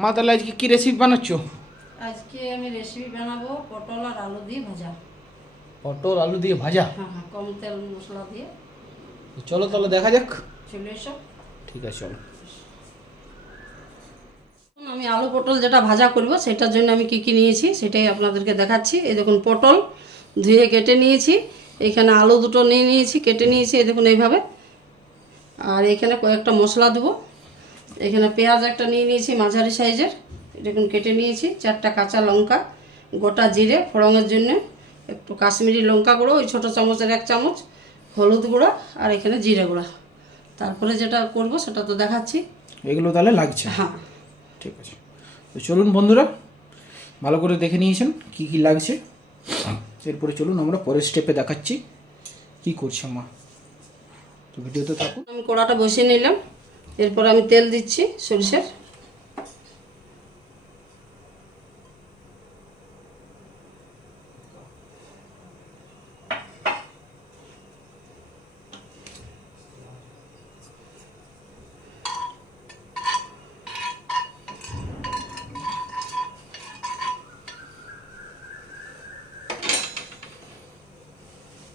মা তাহলে আজকে কী রেসিপি বানাচ্ছ? আজকে আমি রেসিপি বানাবো পটল আর আলু দিয়ে ভাজা। পটল আলু দিয়ে ভাজা? হ্যাঁ হ্যাঁ কম তেল মশলা দিয়ে। চলো তাহলে দেখা যাক। চলে এসো। ঠিক আছে চলো। আমি আলু পটল যেটা ভাজা করব সেটার জন্য আমি কি কি নিয়েছি সেটাই আপনাদেরকে দেখাচ্ছি। এই দেখুন পটল ধুয়ে কেটে নিয়েছি। এখানে আলু দুটো নিয়ে নিয়েছি কেটে নিয়েছি এই দেখুন এইভাবে। আর এখানে কয়েকটা মশলা দেবো। এখানে পেঁয়াজ একটা নিয়ে নিয়েছি মাঝারি সাইজের। দেখুন কেটে নিয়েছি চারটা কাঁচা লঙ্কা গোটা জিরে ফোড়নের জন্য একটু কাশ্মীরি লঙ্কা গুঁড়ো ওই ছোটো চামচের এক চামচ হলুদ গুঁড়ো আর এখানে জিরে গুঁড়া। তারপরে যেটা করব সেটা তো দেখাচ্ছি। এগুলো তাহলে লাগছে। হ্যাঁ। ঠিক আছে। তো চলুন বন্ধুরা ভালো করে দেখে নিয়েছেন কি কি লাগছে। এরপরে চলুন আমরা পরের স্টেপে দেখাচ্ছি কি করছে মা। তো ভিডিওতে থাকুন। আমি কড়াটা বসিয়ে নিলাম। এরপর আমি তেল দিচ্ছি সরিষার।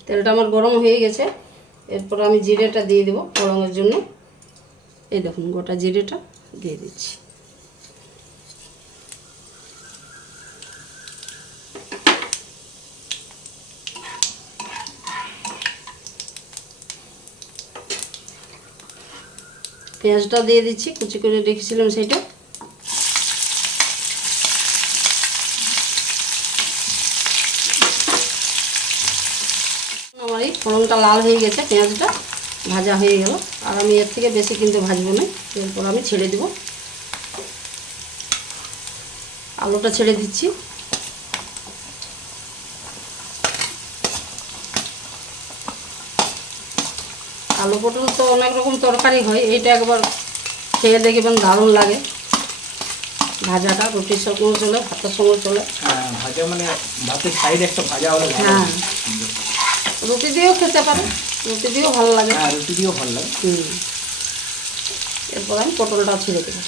তেলটা আমার গরম হয়ে গেছে। এরপর আমি জিরেটা দিয়ে দেবো গরমের জন্য। এই দেখুন, গোটা জিরেটা দিয়ে দিচ্ছি। পেঁয়াজটা দিয়ে দিচ্ছি, কুচি করে রেখেছিলাম সেটা। আমার এই ফোড়নটা লাল হয়ে গেছে, পেঁয়াজটা। ভাজা হয়ে গেল। আর আমি এর থেকে বেশি কিন্তু ভাজবো না। এরপর আমি ছেড়ে দেব। আলুটা ছেড়ে দিচ্ছি। আলু পটল তো অনেক রকম তরকারি হয়। এইটা একবার খেয়ে দেখবেন দারুণ লাগে। ভাজাটা রুটির সঙ্গেও চলে ভাতের সঙ্গেও চলে। হ্যাঁ ভাজা মানে ভাতের সাইড একটা ভাজা হলে হ্যাঁ। রুটি দিয়েও খেতে পারে রুটি দিয়েও ভালো লাগে। হ্যাঁ রুটি দিয়েও ভালো লাগে। হুম। এরপর আমি পটলটা ছেড়ে দেবো।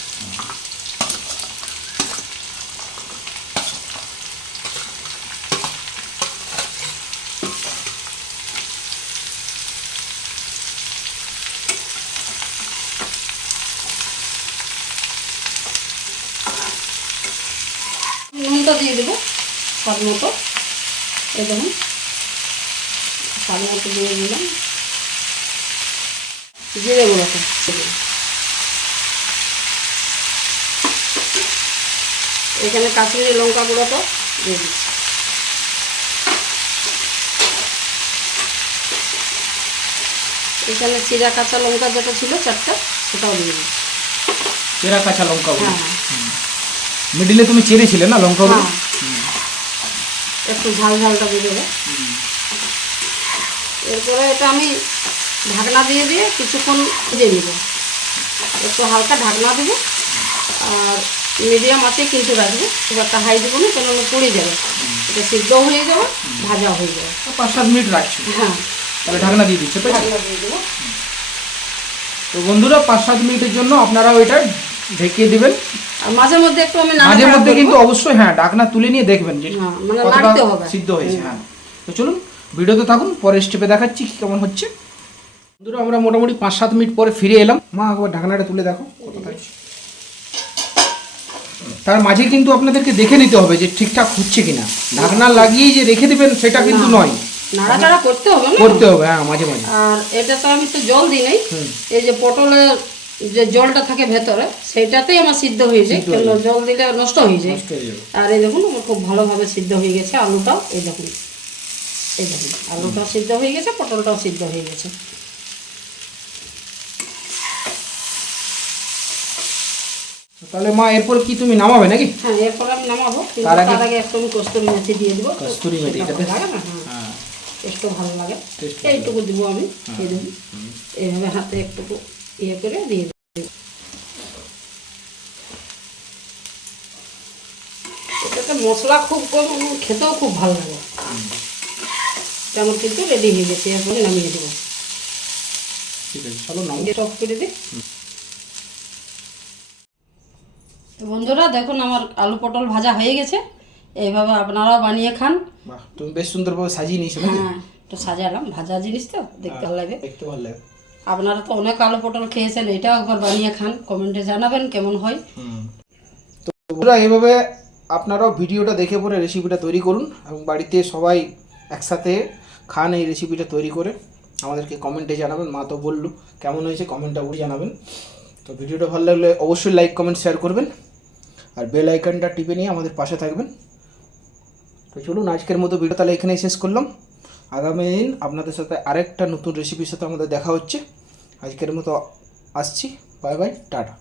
নুনটা দিয়ে দেবো স্বাদ মতো। দেখুন। স্বাদ মতো দিয়ে দিলাম। জিরে গুঁড়োটা এখানে কাশ্মীরি লঙ্কা গুঁড়োটা দিয়ে দিচ্ছি। এখানে চিরা কাঁচা লঙ্কা যেটা ছিল চারটা সেটাও দিয়ে দিচ্ছি। চিরা কাঁচা লঙ্কা হ্যাঁ। মিডিলে তুমি চেরেছিলে না লঙ্কা হ্যাঁ। একটু ঝাল ঝালটা দিয়ে দেবো। এরপরে এটা আমি ঢাকনা দিয়ে দিয়ে কিছুক্ষণ ভেজে নিব। একটু হালকা ঢাকনা দেবো আর মিডিয়াম আছে কিন্তু রাখব। খুব একটা হাই দেবো না কেন পড়ে যাবে। এটা সিদ্ধ হয়ে যাবে ভাজা হয়ে যাবে। পাঁচ সাত মিনিট রাখছো। হ্যাঁ। তাহলে ঢাকনা দিয়ে দিচ্ছে তো? ঢাকনা দিয়ে দেবো। তো বন্ধুরা পাঁচ সাত মিনিটের জন্য আপনারা ওইটা ঢেকে দিবেন। আর মাঝে মধ্যে একটু আমি মাঝে মধ্যে কিন্তু অবশ্যই হ্যাঁ ঢাকনা তুলে নিয়ে দেখবেন যে হ্যাঁ, মানে কতটা সিদ্ধ হয়েছে হ্যাঁ। তো চলুন ভিডিওতে থাকুন পরে স্টেপে দেখাচ্ছি কি কেমন হচ্ছে। বন্ধুরা আমরা মোটামুটি পাঁচ সাত মিনিট পরে ফিরে এলাম। মা একবার ঢাকনাটা তুলে দেখো। তার মাঝে কিন্তু আপনাদেরকে দেখে নিতে হবে যে ঠিকঠাক হচ্ছে কিনা। ঢাকনা লাগিয়ে যে রেখে দিবেন সেটা কিন্তু নয়। নাড়াচাড়া করতে হবে না? করতে হবে হ্যাঁ মাঝে মাঝে। আর এটা তো আমি তো জল দিই নাই। এই যে পটলের যে জলটা থাকে ভেতরে সেইটাতেই আমার সিদ্ধ হয়ে যায়। জল দিলে নষ্ট হয়ে যায়। হয়ে আর এই দেখুন আমার খুব ভালোভাবে সিদ্ধ হয়ে গেছে আলুটাও এই দেখুন। এই দেখুন আলুটাও সিদ্ধ হয়ে গেছে পটলটাও সিদ্ধ হয়ে গেছে। তাহলে মা এরপর কি তুমি নামাবে নাকি? হ্যাঁ এরপর আমি নামাবো তার আগে- একটু আমি কস্তুরি মেথি দিয়ে দিব। কস্তুরি মেথি, এটাতে- ভালো লাগে না হ্যাঁ। হ্যাঁ। ভালো লাগে। এইটুকু দিব আমি এই দেখুন। এইভাবে হাতে একটু ইয়ে করে দিয়ে দেব। এটাতে মশলা খুব কম খেতেও খুব ভালো লাগে। আমার কিন্তু রেডি হয়ে গেছে এরপরে নামিয়ে দেবো। ঠিক আছে চলো নাও। এটা করে দিই তো বন্ধুরা দেখুন আমার আলু পটল ভাজা হয়ে গেছে। এইভাবে আপনারাও বানিয়ে খান। তুমি বেশ সুন্দরভাবে সাজিয়ে নিয়েছো হ্যাঁ একটু সাজালাম ভাজা জিনিস তো দেখতে ভালো লাগে। দেখতে ভালো লাগে। আপনারা তো অনেক আলু পটল খেয়েছেন এটাও একবার বানিয়ে খান কমেন্টে জানাবেন কেমন হয়। তো বন্ধুরা এইভাবে আপনারাও ভিডিওটা দেখে পরে রেসিপিটা তৈরি করুন এবং বাড়িতে সবাই একসাথে খান এই রেসিপিটা তৈরি করে আমাদেরকে কমেন্টে জানাবেন। মা তো বলল, কেমন হয়েছে? কমেন্টটা অবশ্যই জানাবেন। তো ভিডিওটা ভালো লাগলে অবশ্যই লাইক কমেন্ট শেয়ার করবেন। আর বেল আইকনটা টিপে নিয়ে আমাদের পাশে থাকবেন। তো চলুন, আজকের মতো ভিডিও তাহলে এখানেই শেষ করলাম। আগামী দিন আপনাদের সাথে আরেকটা নতুন রেসিপির সাথে আমাদের দেখা হচ্ছে। আজকের মতো আসছি। Bye bye tata.